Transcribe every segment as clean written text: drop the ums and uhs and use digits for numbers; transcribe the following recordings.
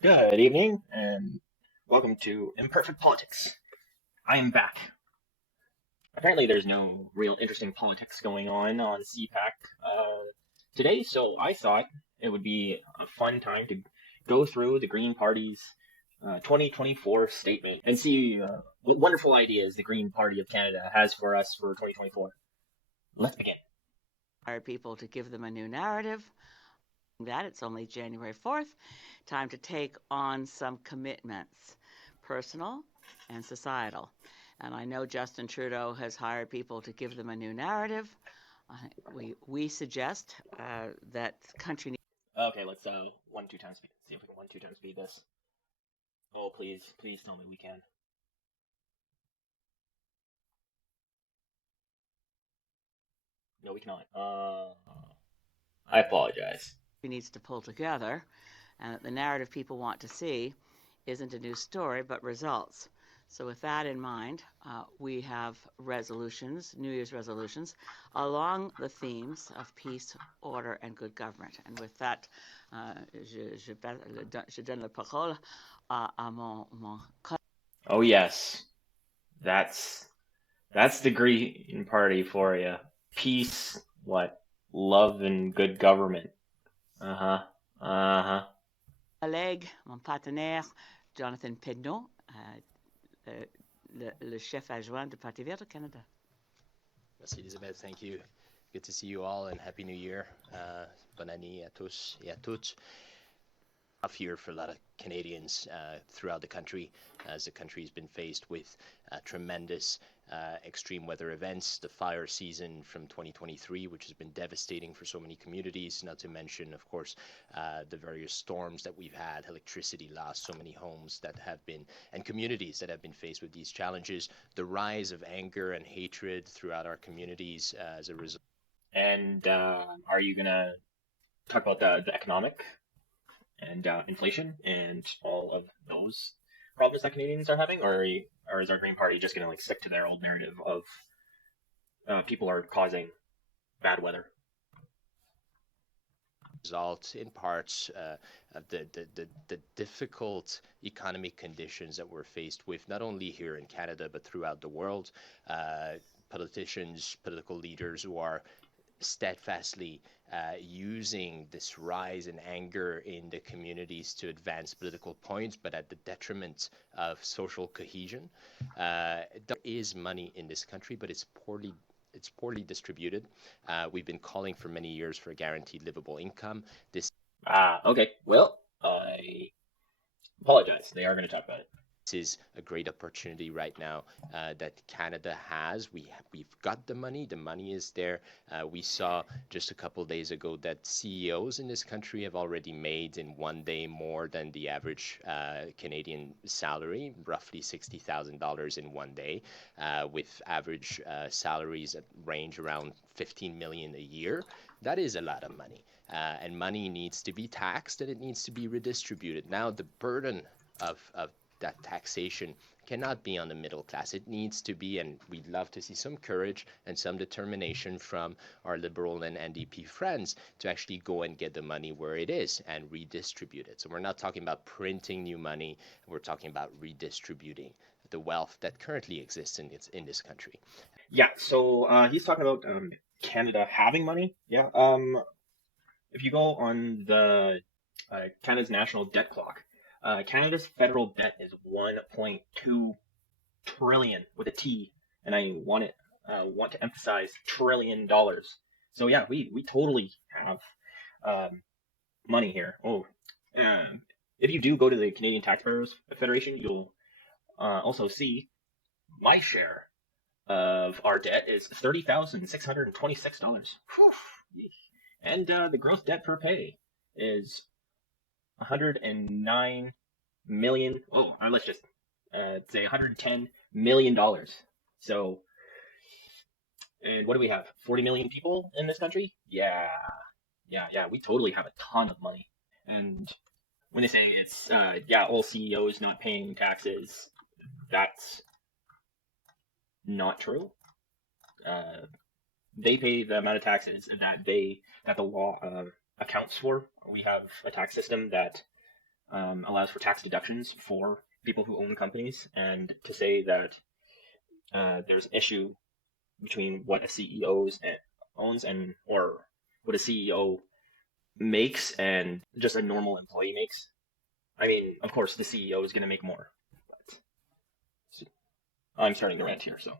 Good evening, and welcome to Imperfect Politics. I am back. Apparently, there's no real interesting politics going on CPAC today, so I thought it would be a fun time to go through the Green Party's 2024 statement and see what wonderful ideas the Green Party of Canada has for us for 2024. Let's begin. Inspire people to give them a new narrative. That it's only January 4th. Time to take on some commitments, personal and societal. And I know Justin Trudeau has hired people to give them a new narrative. We suggest that country. Okay, let's 1 2 times speed. See if we can 1 2 times speed this. Oh, please tell me we can. No, we cannot. I apologize. Needs to pull together, and that the narrative people want to see isn't a new story but results. So, with that in mind, we have resolutions, New Year's resolutions, along the themes of peace, order, and good government. And with that, je donne la parole à mon Oh yes, that's that's the Green Party for you. Peace, what? Love and good government. Uh huh. Uh huh. collègue, mon partenaire, Jonathan Pedneau, le chef adjoint du Parti vert du Canada. Merci Elisabeth, thank you. Good to see you all and Happy New Year. Bonne année à tous et à toutes. Tough year for a lot of Canadians throughout the country as the country has been faced with tremendous extreme weather events, the fire season from 2023, which has been devastating for so many communities, not to mention, of course, the various storms that we've had, electricity loss, so many homes that have been, and communities that have been faced with these challenges, the rise of anger and hatred throughout our communities as a result. And are you gonna talk about the economic and inflation and all of those problems that Canadians are having, or is our Green Party just gonna like stick to their old narrative of people are causing bad weather? Result in parts of the difficult economic conditions that we're faced with, not only here in Canada, but throughout the world. Politicians, political leaders who are steadfastly using this rise in anger in the communities to advance political points, but at the detriment of social cohesion. There is money in this country, but it's poorly distributed. We've been calling for many years for a guaranteed livable income. This Okay. Well, I apologize. They are going to talk about it. is a great opportunity right now that Canada has. We've got the money. The money is there. We saw just a couple of days ago that CEOs in this country have already made in one day more than the average Canadian salary, roughly $60,000 in one day, with average salaries that range around 15 million a year. That is a lot of money. And money needs to be taxed and it needs to be redistributed. Now, the burden of that taxation cannot be on the middle class. It needs to be, and we'd love to see some courage and some determination from our Liberal and NDP friends to actually go and get the money where it is and redistribute it. So we're not talking about printing new money, we're talking about redistributing the wealth that currently exists in this country. Yeah. So he's talking about Canada having money. Yeah. If you go on the Canada's national debt clock, Canada's federal debt is 1.2 trillion with a T, and I want to emphasize $1 trillion. So yeah, we totally have money here. Oh, uh, if you do go to the Canadian Taxpayers Federation, you'll also see my share of our debt is $30,626, and the gross debt per pay is 109 million. Oh, let's just say $110 million. So, and what do we have? 40 million people in this country? Yeah. We totally have a ton of money. And when they say it's all CEOs not paying taxes, that's not true. They pay the amount of taxes that the law accounts for. We have a tax system that allows for tax deductions for people who own companies, and to say that there's an issue between what a CEO owns and or what a CEO makes and just a normal employee makes. I mean, of course, the CEO is going to make more. But I'm starting to rant here, so.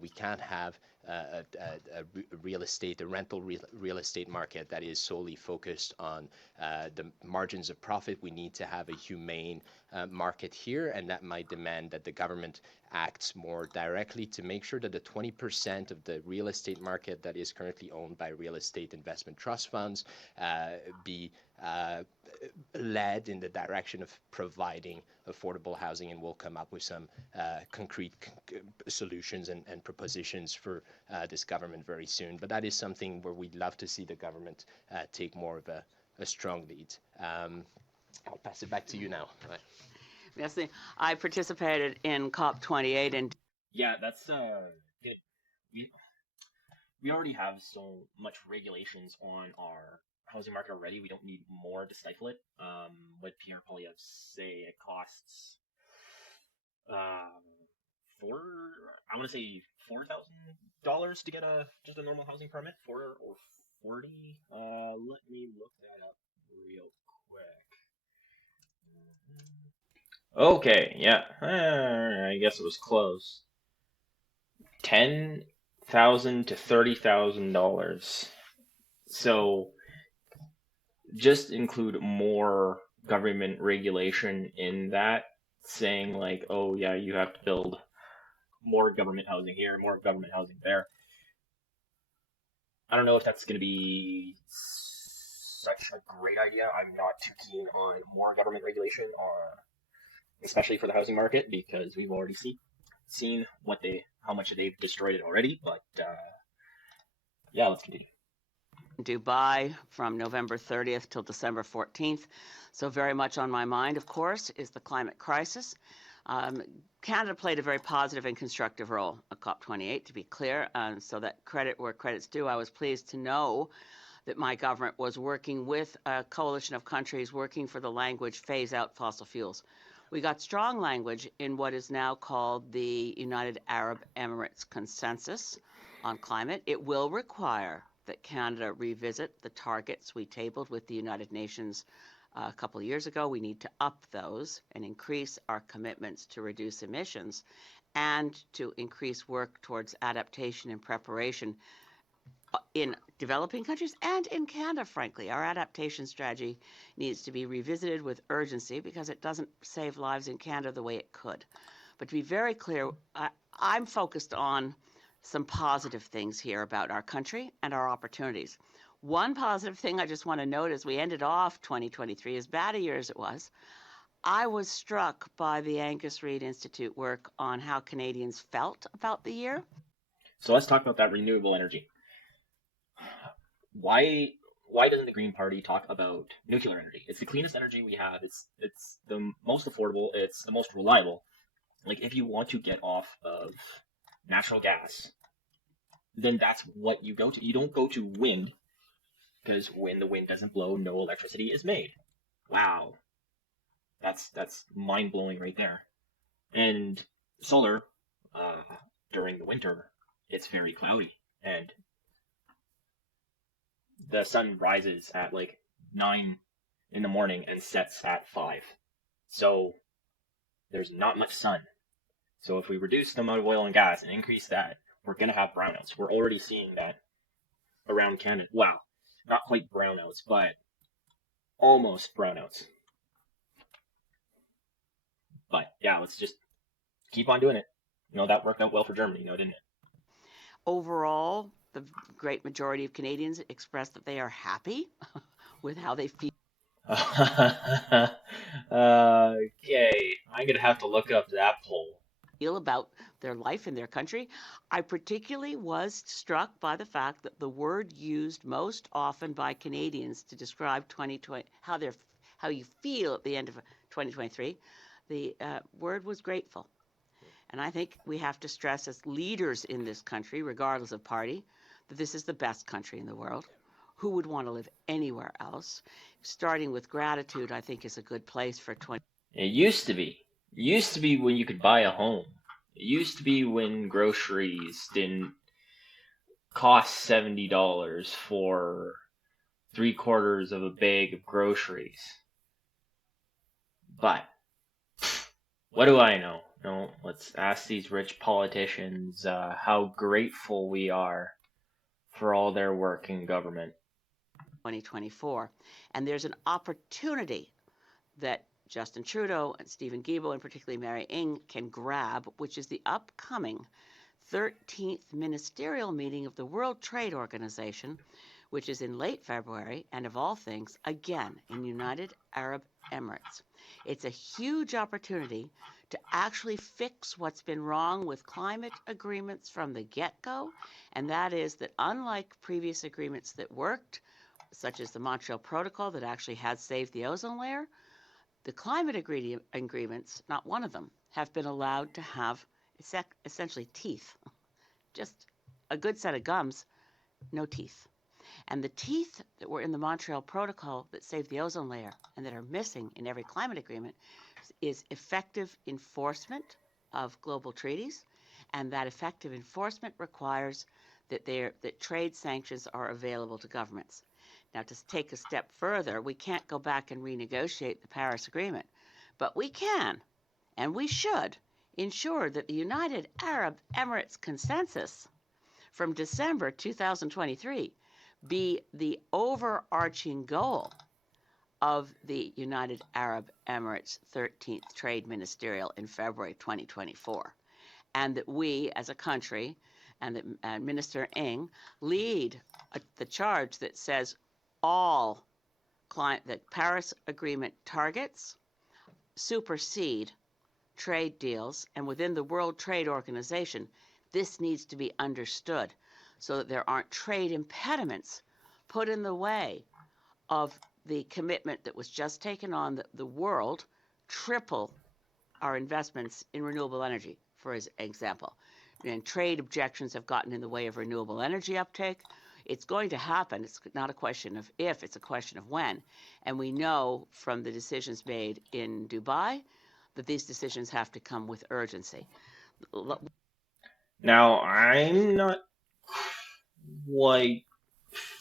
We can't have a rental real estate market that is solely focused on the margins of profit. We need to have a humane market here, and that might demand that the government acts more directly to make sure that the 20% of the real estate market that is currently owned by real estate investment trust funds be led in the direction of providing affordable housing, and we'll come up with some concrete solutions and propositions for this government very soon. But that is something where we'd love to see the government take more of a strong lead. I'll pass it back to you now. Yes, I participated in COP28 and yeah, that's we already have so much regulations on our housing market already. We don't need more to stifle it. What Pierre Poilievre say, it costs I want to say $4,000 to get just a normal housing permit, 4 or 40. Let me look that up real quick. Okay, yeah, I guess it was close. $10,000 to $30,000. So just include more government regulation in that, saying like, oh yeah, you have to build more government housing here, more government housing there. I don't know if that's going to be such a great idea. I'm not too keen on more government regulation, especially for the housing market, because we've already seen how much they've destroyed it already. But yeah, let's continue. Dubai from November 30th till December 14th. So very much on my mind, of course, is the climate crisis. Canada played a very positive and constructive role at COP28, to be clear, so that credit where credit's due. I was pleased to know that my government was working with a coalition of countries working for the language phase out fossil fuels. We got strong language in what is now called the United Arab Emirates Consensus on Climate. It will require that Canada revisit the targets we tabled with the United Nations a couple of years ago. We need to up those and increase our commitments to reduce emissions and to increase work towards adaptation and preparation in developing countries and in Canada, frankly. Our adaptation strategy needs to be revisited with urgency because it doesn't save lives in Canada the way it could. But to be very clear, I'm focused on some positive things here about our country and our opportunities. One positive thing I just want to note as we ended off 2023, as bad a year as it was, I was struck by the Angus Reid Institute work on how Canadians felt about the year. So let's talk about that renewable energy. Why doesn't the Green Party talk about nuclear energy? It's the cleanest energy we have. It's the most affordable. It's the most reliable. Like, if you want to get off of natural gas, then that's what you go to. You don't go to wind, because when the wind doesn't blow, no electricity is made. Wow. That's mind-blowing right there. And solar, during the winter, it's very cloudy, and the sun rises at like 9 in the morning and sets at 5. So there's not much sun. So if we reduce the amount of oil and gas and increase that, we're going to have brownouts. We're already seeing that around Canada. Wow, not quite brownouts, but almost brownouts. But yeah, let's just keep on doing it. That worked out well for Germany, didn't it? Overall, the great majority of Canadians express that they are happy with how they feel. Okay, I'm going to have to look up that poll. About their life in their country. I particularly was struck by the fact that the word used most often by Canadians to describe 2020, how you feel at the end of 2023, the word was grateful. And I think we have to stress as leaders in this country, regardless of party, that this is the best country in the world. Who would want to live anywhere else? Starting with gratitude, I think, is a good place for 20. It used to be. It used to be when you could buy a home. It used to be when groceries didn't cost $70 for 3/4 of a bag of groceries. But what do I know? No, let's ask these rich politicians how grateful we are for all their work in government. 2024. And there's an opportunity that Justin Trudeau and Stephen Guilbeault, and particularly Mary Ng, can grab, which is the upcoming 13th ministerial meeting of the World Trade Organization, which is in late February, and of all things, again, in United Arab Emirates. It's a huge opportunity to actually fix what's been wrong with climate agreements from the get-go, and that is that unlike previous agreements that worked, such as the Montreal Protocol that actually had saved the ozone layer, the climate agreements, not one of them, have been allowed to have essentially teeth. Just a good set of gums, no teeth. And the teeth that were in the Montreal Protocol that saved the ozone layer and that are missing in every climate agreement is effective enforcement of global treaties, and that effective enforcement requires that trade sanctions are available to governments. Now, to take a step further, we can't go back and renegotiate the Paris Agreement, but we can, and we should, ensure that the United Arab Emirates Consensus from December 2023 be the overarching goal of the United Arab Emirates 13th Trade Ministerial in February 2024, and that we as a country and that Minister Ng lead the charge that says all the Paris Agreement targets supersede trade deals, and within the World Trade Organization, this needs to be understood so that there aren't trade impediments put in the way of the commitment that was just taken on the world triple our investments in renewable energy, for example. And trade objections have gotten in the way of renewable energy uptake. It's going to happen. It's not a question of if, it's a question of when. And we know from the decisions made in Dubai that these decisions have to come with urgency. Now, I'm not quite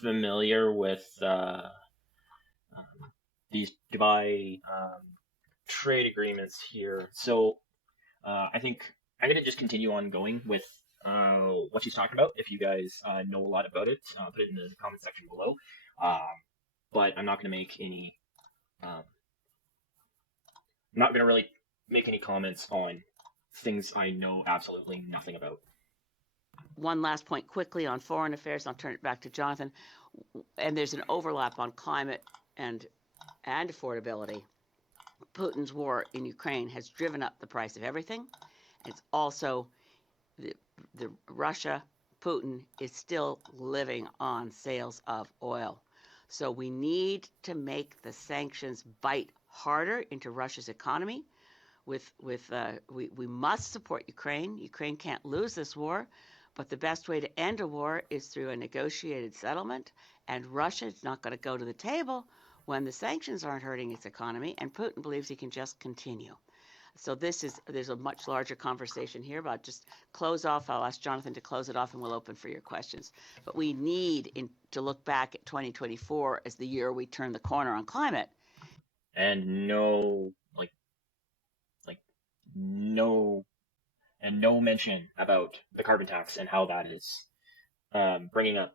familiar with these Dubai trade agreements here, so I think I'm going to just continue on going with what she's talking about. If you guys know a lot about it, put it in the comment section below. But I'm not going to make any. I'm not going to really make any comments on things I know absolutely nothing about. One last point quickly on foreign affairs, I'll turn it back to Jonathan. And there's an overlap on climate and affordability. Putin's war in Ukraine has driven up the price of everything. It's also the Russia, Putin is still living on sales of oil. So we need to make the sanctions bite harder into Russia's economy. We must support Ukraine. Ukraine can't lose this war, but the best way to end a war is through a negotiated settlement, and Russia is not going to go to the table when the sanctions aren't hurting its economy, and Putin believes he can just continue. So there's a much larger conversation here about just close off. I'll ask Jonathan to close it off and we'll open for your questions. But we need to look back at 2024 as the year we turn the corner on climate. And no mention about the carbon tax and how that is bringing up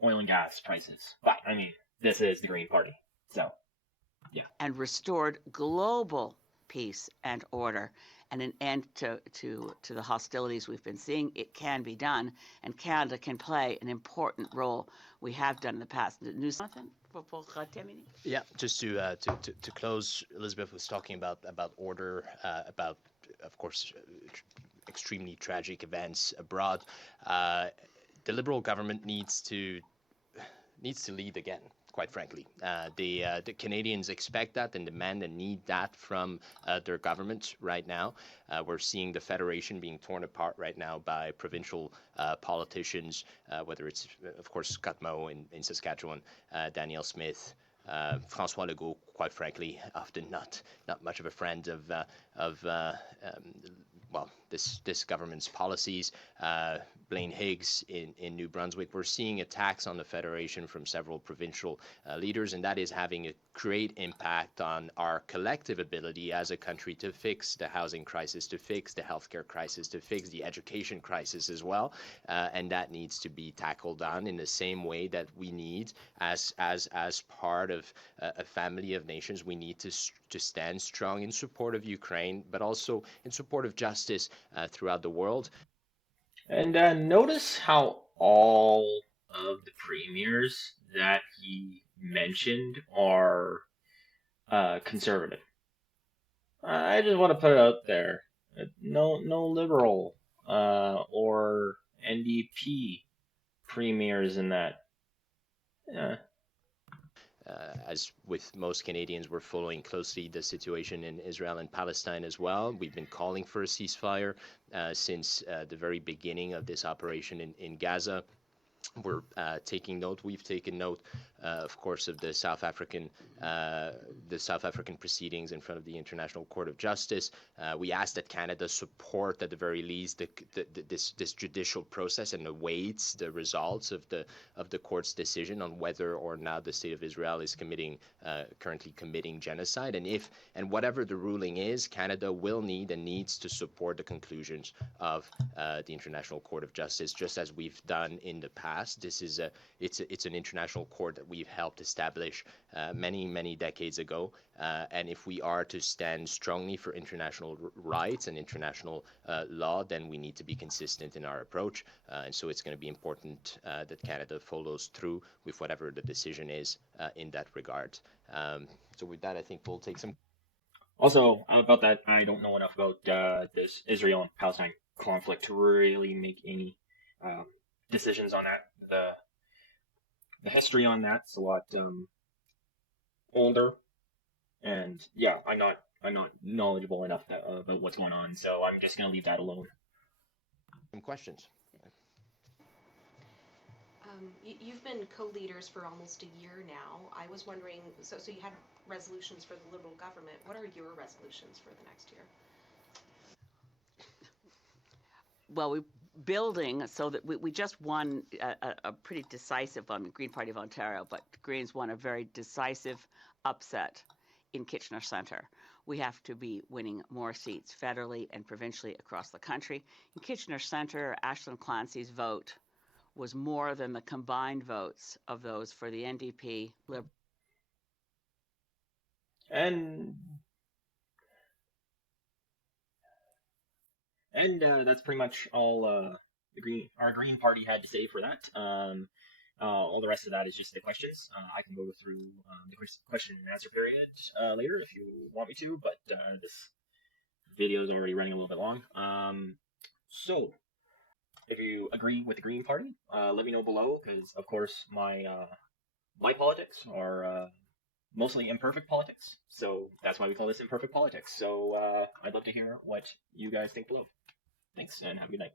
oil and gas prices. But I mean, this is the Green Party, so yeah. And restored global peace and order and an end to the hostilities we've been seeing. It can be done, and Canada can play an important role. We have done in the past. Yeah, just to close, Elizabeth was talking about order, about, of course, extremely tragic events abroad. The Liberal government needs to lead again. quite frankly. The Canadians expect that and demand and need that from their government right now. We're seeing the federation being torn apart right now by provincial politicians, whether it's, of course, Scott Moe in Saskatchewan, Danielle Smith, François Legault, quite frankly, often not much of a friend of well, this government's policies. Blaine Higgs in New Brunswick. We're seeing attacks on the Federation from several provincial leaders, and that is having a great impact on our collective ability as a country to fix the housing crisis, to fix the healthcare crisis, to fix the education crisis as well. And that needs to be tackled on in the same way that we need, as part of a family of nations, we need to stand strong in support of Ukraine, but also in support of justice throughout the world. And notice how all of the premiers that he mentioned are conservative. I just want to put it out there. No liberal or NDP premiers in that. Yeah. As with most Canadians, we're following closely the situation in Israel and Palestine as well. We've been calling for a ceasefire since the very beginning of this operation in Gaza. We're taking note. We've taken note, of course, of the South African proceedings in front of the International Court of Justice. We ask that Canada support, at the very least, this judicial process and awaits the results of the court's decision on whether or not the state of Israel is currently committing genocide. And whatever the ruling is, Canada will need and needs to support the conclusions of the International Court of Justice, just as we've done in the past. This is it's an international court that we've helped establish many decades ago, and if we are to stand strongly for international rights and international law, then we need to be consistent in our approach, and so it's going to be important that Canada follows through with whatever the decision is in that regard. So with that, I think we'll take some. Also, about that, I don't know enough about this Israel and Palestine conflict to really make any decisions on that. The history on that's a lot older, and yeah, I'm not knowledgeable enough about what's going on, so I'm just gonna leave that alone. Some questions. You've been co-leaders for almost a year now. I was wondering, so you had resolutions for the Liberal government. What are your resolutions for the next year? Well, we're building so that we just won a pretty decisive one, the Green Party of Ontario, but Greens won a very decisive upset in Kitchener Centre. We have to be winning more seats federally and provincially across the country. In Kitchener Centre, Ashland Clancy's vote was more than the combined votes of those for the NDP, Liberal. And that's pretty much all our Green Party had to say for that. All the rest of that is just the questions. I can go through the question and answer period later if you want me to, but this video is already running a little bit long. So, if you agree with the Green Party, let me know below, because of course my politics are mostly imperfect politics, so that's why we call this imperfect politics. So I'd love to hear what you guys think below. Thanks, and have a good night.